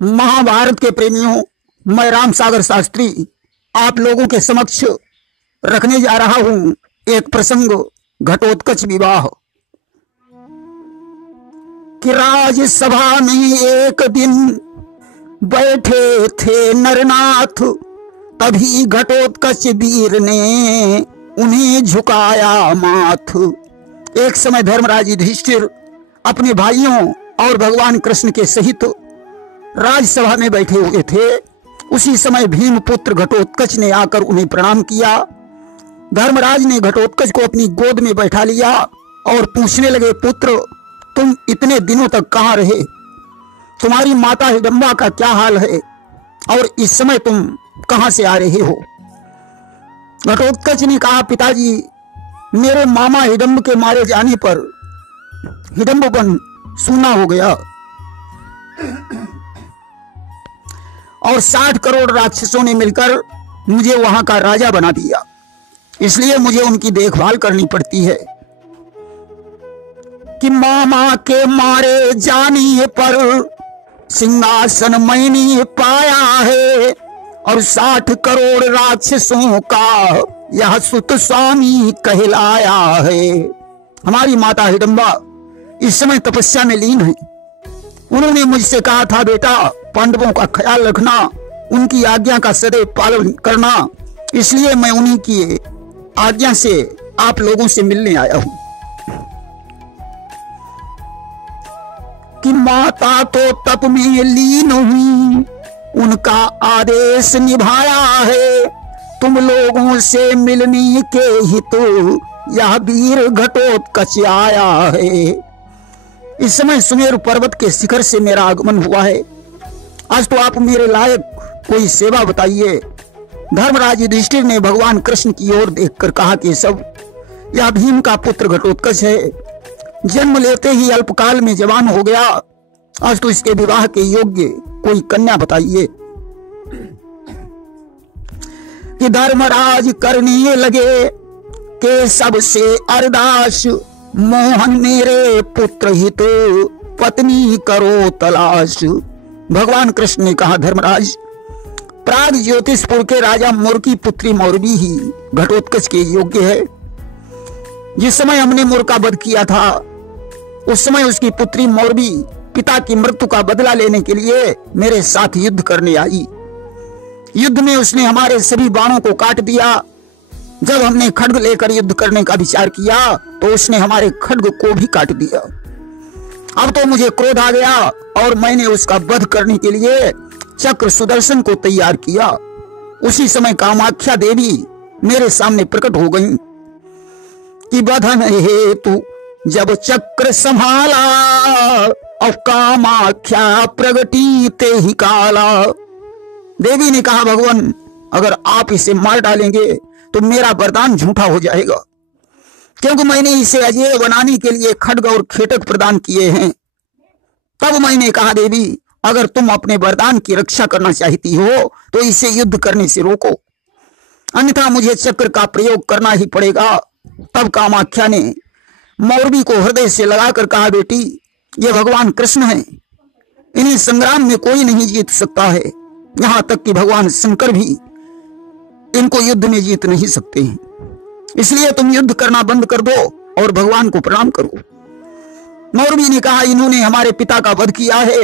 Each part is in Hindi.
महाभारत के प्रेमियों, मैं राम सागर शास्त्री आप लोगों के समक्ष रखने जा रहा हूं एक प्रसंग, घटोत्कच विवाह। कि राज्यसभा में एक दिन बैठे थे नरनाथ, तभी घटोत्कच वीर ने उन्हें झुकाया माथ। एक समय धर्मराज युधिष्ठिर अपने भाइयों और भगवान कृष्ण के सहित राजसभा में बैठे हुए थे। उसी समय भीम पुत्र घटोत्कच ने आकर उन्हें प्रणाम किया। धर्मराज ने घटोत्कच को अपनी गोद में बैठा लिया और पूछने लगे, पुत्र तुम इतने दिनों तक कहाँ रहे? तुम्हारी माता हिडम्बा का क्या हाल है और इस समय तुम कहां से आ रहे हो? घटोत्कच ने कहा, पिताजी मेरे मामा हिडम्ब के मारे जाने पर हिडम्ब वन सूना हो गया और 60 करोड़ राक्षसों ने मिलकर मुझे वहां का राजा बना दिया, इसलिए मुझे उनकी देखभाल करनी पड़ती है। कि मामा के मारे जाने पर सिंहासन मैंने पाया है और 60 करोड़ राक्षसों का यह सुत स्वामी कहलाया है। हमारी माता हिडम्बा इस समय तपस्या में लीन है। उन्होंने मुझसे कहा था, बेटा पांडवों का ख्याल रखना, उनकी आज्ञा का सदैव पालन करना, इसलिए मैं उन्हीं की आज्ञा से आप लोगों से मिलने आया हूं। कि माता तो तप में लीन हुई, उनका आदेश निभाया है, तुम लोगों से मिलने के ही तो यह वीर घटोत्कच आया है। इस समय सुमेरु पर्वत के शिखर से मेरा आगमन हुआ है। आज तो आप मेरे लायक कोई सेवा बताइए। धर्मराज युधिष्ठिर ने भगवान कृष्ण की ओर देखकर कहा कि सब यह भीम का पुत्र घटोत्कच है। जन्म लेते ही अल्पकाल में जवान हो गया। आज तो इसके विवाह के योग्य कोई कन्या बताइए। कि धर्मराज करने लगे के सबसे अरदास, मोहन मेरे पुत्र ही तो पत्नी करो तलाश। भगवान कृष्ण ने कहा, धर्मराज प्राग ज्योतिषपुर के राजा मोर की पुत्री मौरवी ही घटोत्कच के योग्य है। जिस समय हमने मोर का वध किया था उस समय उसकी पुत्री मौरवी पिता की मृत्यु का बदला लेने के लिए मेरे साथ युद्ध करने आई। युद्ध में उसने हमारे सभी बाणों को काट दिया। जब हमने खड्ग लेकर युद्ध करने का विचार किया तो उसने हमारे खड्ग को भी काट दिया। अब तो मुझे क्रोध आ गया और मैंने उसका वध करने के लिए चक्र सुदर्शन को तैयार किया। उसी समय कामाख्या देवी मेरे सामने प्रकट हो गईं। कि बधन हेतु जब चक्र संभाला और कामाख्या प्रगटी ते ही काला। देवी ने कहा, भगवान अगर आप इसे मार डालेंगे तो मेरा वरदान झूठा हो जाएगा, क्योंकि मैंने इसे अजेय बनाने के लिए खड्ग और खेटक प्रदान किए हैं। तब मैंने कहा, देवी अगर तुम अपने वरदान की रक्षा करना चाहती हो तो इसे युद्ध करने से रोको, अन्यथा मुझे चक्र का प्रयोग करना ही पड़ेगा। तब कामाख्या ने मौरवी को हृदय से लगाकर कहा, बेटी ये भगवान कृष्ण हैं, इन्हें संग्राम में कोई नहीं जीत सकता है। यहां तक कि भगवान शंकर भी इनको युद्ध में जीत नहीं सकते हैं, इसलिए तुम युद्ध करना बंद कर दो और भगवान को प्रणाम करो। मौरवी ने कहा, इन्होंने हमारे पिता का वध किया है।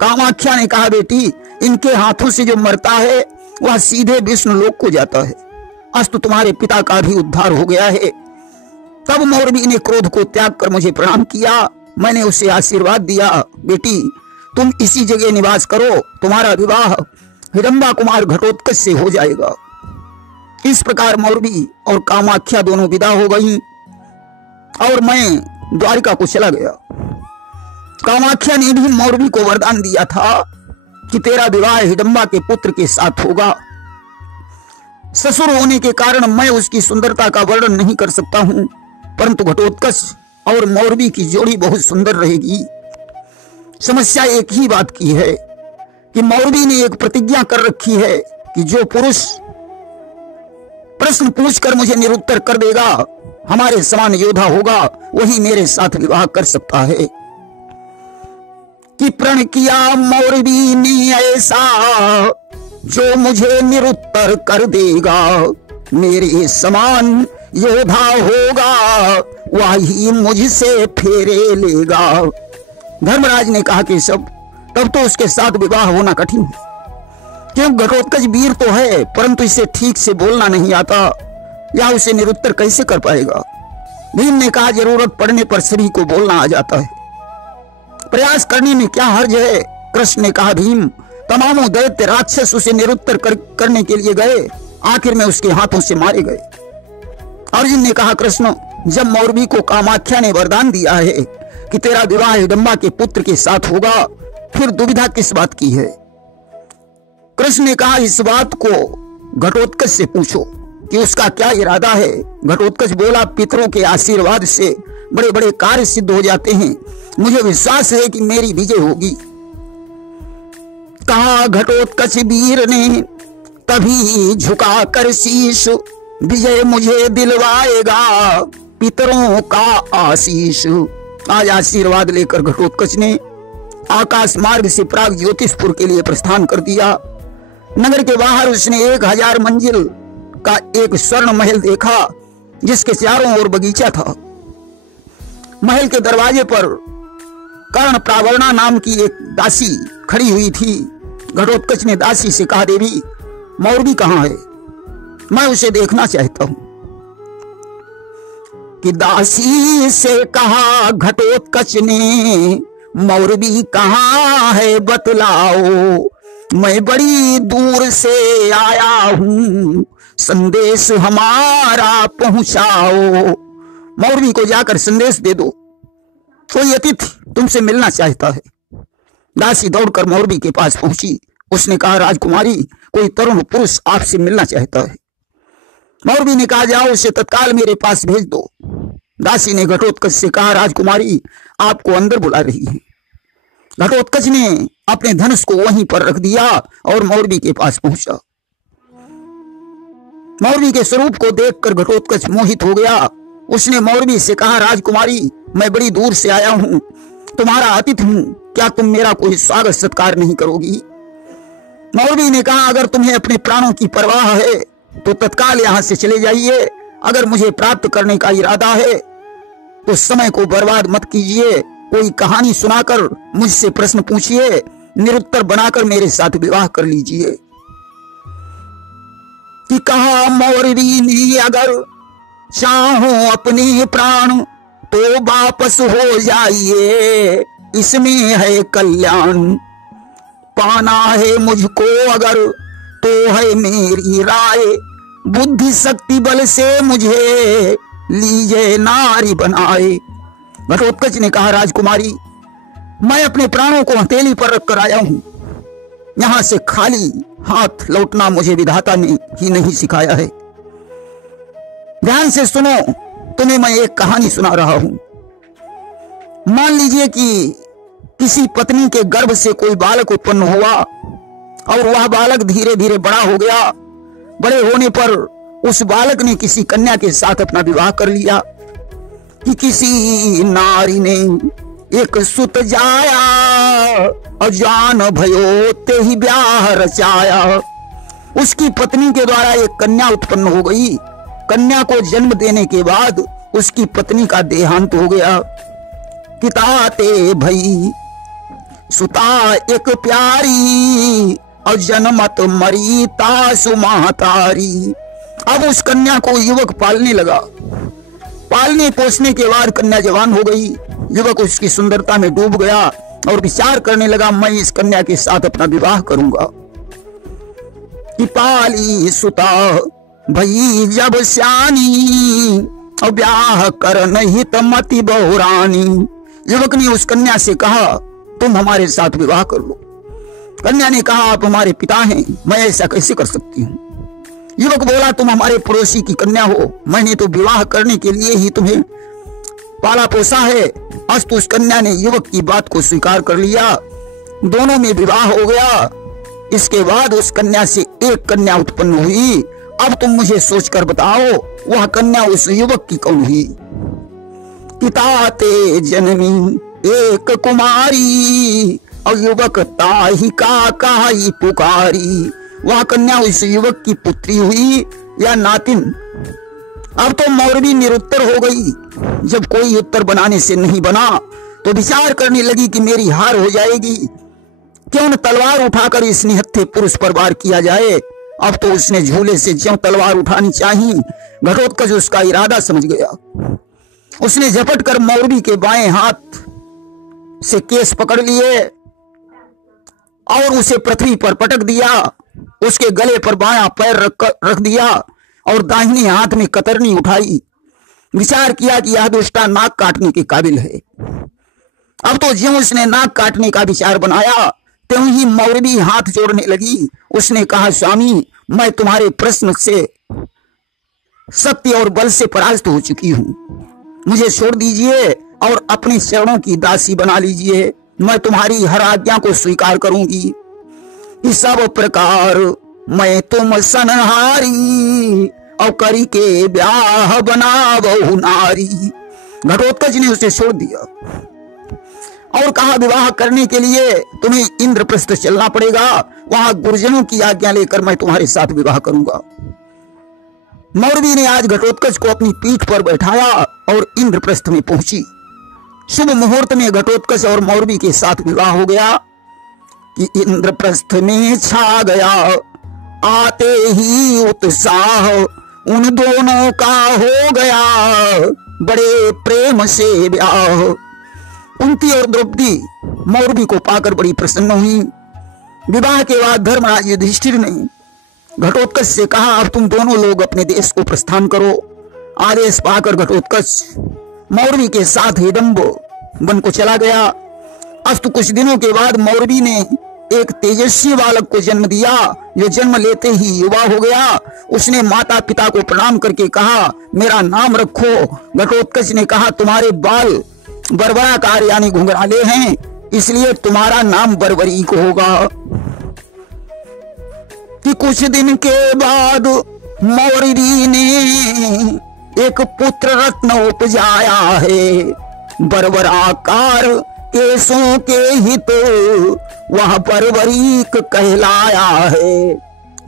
कामाख्या ने कहा, बेटी इनके हाथों से जो मरता है वह सीधे विष्णु लोक को जाता है। अस्तु तुम्हारे पिता का भी उद्धार हो गया है। तब मौरवी ने क्रोध को त्याग कर मुझे प्रणाम किया। मैंने उसे आशीर्वाद दिया, बेटी तुम इसी जगह निवास करो, तुम्हारा विवाह हिडम्बा कुमार घटोत्कच से हो जाएगा। इस प्रकार मौरवी और कामाख्या दोनों विदा हो गईं और मैं द्वारिका को चला गया। कामाख्या ने भी मौरवी को वरदान दिया था कि तेरा विवाह हिडम्बा के पुत्र के साथ होगा। ससुर होने के कारण मैं उसकी सुंदरता का वर्णन नहीं कर सकता हूं, परंतु घटोत्कच और मौरवी की जोड़ी बहुत सुंदर रहेगी। समस्या एक ही बात की है कि मौरवी ने एक प्रतिज्ञा कर रखी है कि जो पुरुष प्रश्न पूछकर मुझे निरुत्तर कर देगा, हमारे समान योद्धा होगा, वही मेरे साथ विवाह कर सकता है। कि प्रण किया मौरवी ने ऐसा, जो मुझे निरुत्तर कर देगा। मेरे समान योद्धा होगा, वही मुझसे फेरे लेगा। धर्मराज ने कहा कि सब तब तो उसके साथ विवाह होना कठिन है, क्यों घटोत्कच वीर तो है, परंतु इसे ठीक से बोलना नहीं आता, या उसे निरुत्तर कैसे कर पाएगा। भीम ने कहा जरूरत पड़ने पर सभी को बोलना आ जाता है, प्रयास करने में क्या हर्ज है। कृष्ण ने कहा भीम, तमामों दैत्य राक्षस उसे निरुत्तर करने के लिए गए, आखिर में उसके हाथों से मारे गए। अर्जुन ने कहा कृष्ण, जब मौरवी को कामाख्या ने वरदान दिया है कि तेरा विवाह हिडंबा के पुत्र के साथ होगा, फिर दुविधा किस बात की है। कृष्ण ने कहा इस बात को घटोत्कच से पूछो कि उसका क्या इरादा है। घटोत्कच बोला, पितरों के आशीर्वाद से बड़े बड़े कार्य सिद्ध हो जाते हैं, मुझे विश्वास है कि मेरी विजय होगी। कहा घटोत्कच वीर ने तभी झुका कर शीश, विजय मुझे दिलवाएगा पितरों का आशीष। आज आशीर्वाद लेकर घटोत्कच ने आकाश मार्ग से प्राग ज्योतिषपुर के लिए प्रस्थान कर दिया। नगर के बाहर उसने 1000 मंजिल का एक स्वर्ण महल देखा, जिसके चारों ओर बगीचा था। महल के दरवाजे पर कर्ण प्रावर्णा नाम की एक दासी खड़ी हुई थी। घटोत्कच ने दासी से कहा, देवी मौरवी कहाँ है, मैं उसे देखना चाहता हूं। कि दासी से कहा घटोत्कच ने, मौरवी कहाँ है बतलाओ, मैं बड़ी दूर से आया हूं, संदेश हमारा पहुंचाओ। मौरवी को जाकर संदेश दे दो, कोई अतिथि तुमसे मिलना चाहता है। दासी दौड़कर मौरवी के पास पहुंची। उसने कहा राजकुमारी, कोई तरुण पुरुष आपसे मिलना चाहता है। मौरवी ने कहा जाओ उसे तत्काल मेरे पास भेज दो। दासी ने घटोत्कच से कहा राजकुमारी आपको अंदर बुला रही है। घटोत्कच ने अपने धनुष को वहीं पर रख दिया और मौरवी के पास पहुंचा। मौरवी के स्वरूप को देखकर घटोत्कच मोहित हो गया। उसने मौरवी से कहा राजकुमारी मैं बड़ी दूर से आया हूं, तुम्हारा अतिथि हूं, क्या तुम मेरा कोई स्वागत सत्कार नहीं करोगी। मौरवी ने कहा अगर तुम्हें अपने प्राणों की परवाह है तो तत्काल यहां से चले जाइए, अगर मुझे प्राप्त करने का इरादा है तो समय को बर्बाद मत कीजिए, कोई कहानी सुनाकर मुझसे प्रश्न पूछिए, निरुत्तर बनाकर मेरे साथ विवाह कर लीजिए। कि कहा मौरवी ने अगर चाहो अपने प्राण तो वापस हो जाइए, इसमें है कल्याण। पाना है मुझको अगर तो है मेरी राय, बुद्धि शक्ति बल से मुझे लीजिए नारी बनाए। घटोत्कच ने कहा राजकुमारी मैं अपने प्राणों को हथेली पर रख कर आया हूं, यहां से खाली हाथ लौटना मुझे विधाता ने ही नहीं सिखाया है। ध्यान से सुनो, तुम्हें मैं एक कहानी सुना रहा हूं। मान लीजिए कि किसी पत्नी के गर्भ से कोई बालक उत्पन्न हुआ और वह बालक धीरे धीरे बड़ा हो गया। बड़े होने पर उस बालक ने किसी कन्या के साथ अपना विवाह कर लिया। कि किसी नारी ने एक सुत जाया और जान भयो ते ही ब्याह रचाया। उसकी पत्नी के द्वारा एक कन्या उत्पन्न हो गई। कन्या को जन्म देने के बाद उसकी पत्नी का देहांत हो गया। किताते भई सुता एक प्यारी और जन्मत मरी तासु महतारी। अब उस कन्या को युवक पालने लगा। पालने पोसने के बाद कन्या जवान हो गई। युवक उसकी सुंदरता में डूब गया और विचार करने लगा मैं इस कन्या के साथ अपना विवाह करूंगा। कि पाली सुता भई जब श्यानी और ब्याह कर नहीं तमति बहुरानी। युवक ने उस कन्या से कहा तुम हमारे साथ विवाह कर लो। कन्या ने कहा आप हमारे पिता हैं, मैं ऐसा कैसे कर सकती हूँ। युवक बोला तुम हमारे पड़ोसी की कन्या हो, मैंने तो विवाह करने के लिए ही तुम्हें पाला पोसा है। अस्तु उस कन्या ने युवक की बात को स्वीकार कर लिया। दोनों में विवाह हो गया। इसके बाद उस कन्या से एक कन्या उत्पन्न हुई। अब तुम मुझे सोचकर बताओ वह कन्या उस युवक की कौन हुई। पिता ते जन्मी एक कुमारी और युवक ताही का पुकारी। वह कन्या उस युवक की पुत्री हुई या नातिन। अब तो मौरवी निरुत्तर हो गई। जब कोई उत्तर बनाने से नहीं बना तो विचार करने लगी कि मेरी हार हो जाएगी, क्यों न तलवार उठाकर इस निहत्थे पुरुष पर वार किया जाए। अब तो उसने झूले से ज्यों तलवार उठानी चाहिए, घटोत्कच उसका इरादा समझ गया। उसने झपट कर मौरवी के बाएं हाथ से केस पकड़ लिए और उसे पृथ्वी पर पटक दिया। उसके गले पर बायां पैर रख दिया और दाहिने हाथ में कतरनी उठाई। विचार किया कि यह दुष्टा नाक काटने के काबिल है। अब तो ज्यों उसने नाक काटने का विचार बनाया त्यों ही मौरवी हाथ जोड़ने लगी। उसने कहा, स्वामी, मैं तुम्हारे प्रश्न से शक्ति और बल से परास्त हो चुकी हूं, मुझे छोड़ दीजिए और अपने चरणों की दासी बना लीजिए। मैं तुम्हारी हर आज्ञा को स्वीकार करूंगी। इस सब प्रकार मैं तुम सनहारी और करी के ब्याह बना बहु नारी। घटोत्कच ने उसे छोड़ दिया और कहा, विवाह करने के लिए तुम्हें इंद्रप्रस्थ चलना पड़ेगा। वहां गुरुजनों की आज्ञा लेकर मैं तुम्हारे साथ विवाह करूंगा। मौरवी ने आज घटोत्कच को अपनी पीठ पर बैठाया और इंद्रप्रस्थ में पहुंची। शुभ मुहूर्त में घटोत्कच और मौरवी के साथ विवाह हो गया कि इंद्रप्रस्थ में छा गया आते ही उत्साह उन दोनों का हो गया बड़े प्रेम से ब्याह। कुंती और द्रौपदी मौरवी को पाकर बड़ी प्रसन्न हुई। विवाह के बाद धर्मराज युधिष्ठिर ने घटोत्कच से कहा, अब तुम दोनों लोग अपने देश को प्रस्थान करो। आदेश पाकर घटोत्कच मौरवी के साथ हिडंब वन को चला गया। अस्तु कुछ दिनों के बाद मौरवी ने एक तेजस्वी बालक को जन्म दिया, जो जन्म लेते ही युवा हो गया। उसने माता पिता को प्रणाम करके कहा, मेरा नाम रखो। घटोत्कच ने कहा, तुम्हारे बाल बर्बराकार यानी घुंघराले हैं, इसलिए तुम्हारा नाम बर्बरीक होगा। कि कुछ दिन के बाद मौरवी ने एक पुत्र रत्न उपजाया है, बर्बराकार केसों के हित वह बर्बरीक कहलाया है।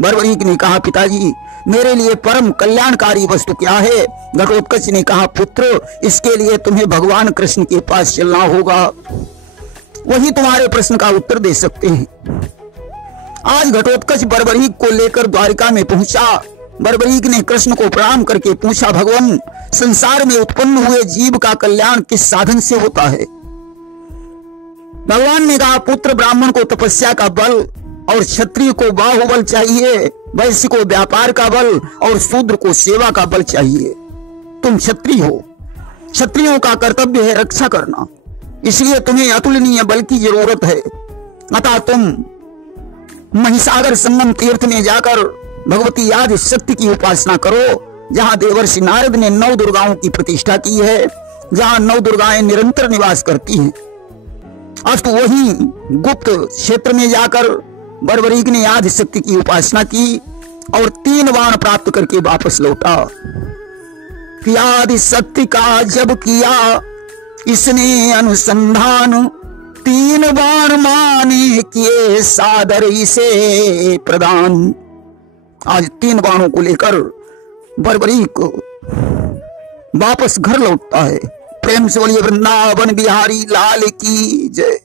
बर्बरीक ने कहा, पिताजी, मेरे लिए परम कल्याणकारी वस्तु क्या है? घटोत्कच ने कहा, पुत्र, इसके लिए तुम्हें भगवान कृष्ण के पास चलना होगा, वही तुम्हारे प्रश्न का उत्तर दे सकते हैं। आज घटोत्कच बर्बरीक को लेकर द्वारिका में पहुंचा। बर्बरीक ने कृष्ण को प्रणाम करके पूछा, भगवान, संसार में उत्पन्न हुए जीव का कल्याण किस साधन से होता है? भगवान ने कहा, पुत्र, ब्राह्मण को तपस्या का बल और क्षत्रिय को बाहुबल चाहिए, वैश्य को व्यापार का बल और शूद्र को सेवा का बल चाहिए। तुम क्षत्रिय हो, क्षत्रियों का कर्तव्य है रक्षा करना, इसलिए तुम्हें अतुलनीय बल की जरूरत है। अतः तुम महिसागर संगम तीर्थ में जाकर भगवती आदि शक्ति की उपासना करो, जहां देवर्षि नारद ने 9 दुर्गाओं की प्रतिष्ठा की है, जहां 9 दुर्गाएं निरंतर निवास करती हैं। अस्तु वही गुप्त क्षेत्र में जाकर बर्बरीक ने आदि शक्ति की उपासना की और 3 बाण प्राप्त करके वापस लौटा। आदि शक्ति का जब किया इसने अनुसंधान, 3 बाण माने किए सादर इसे प्रदान। आज 3 बाणों को लेकर बर्बरीक वापस घर लौटता है। प्रेम से बोलिए वृंदावन बिहारी लाल की जय।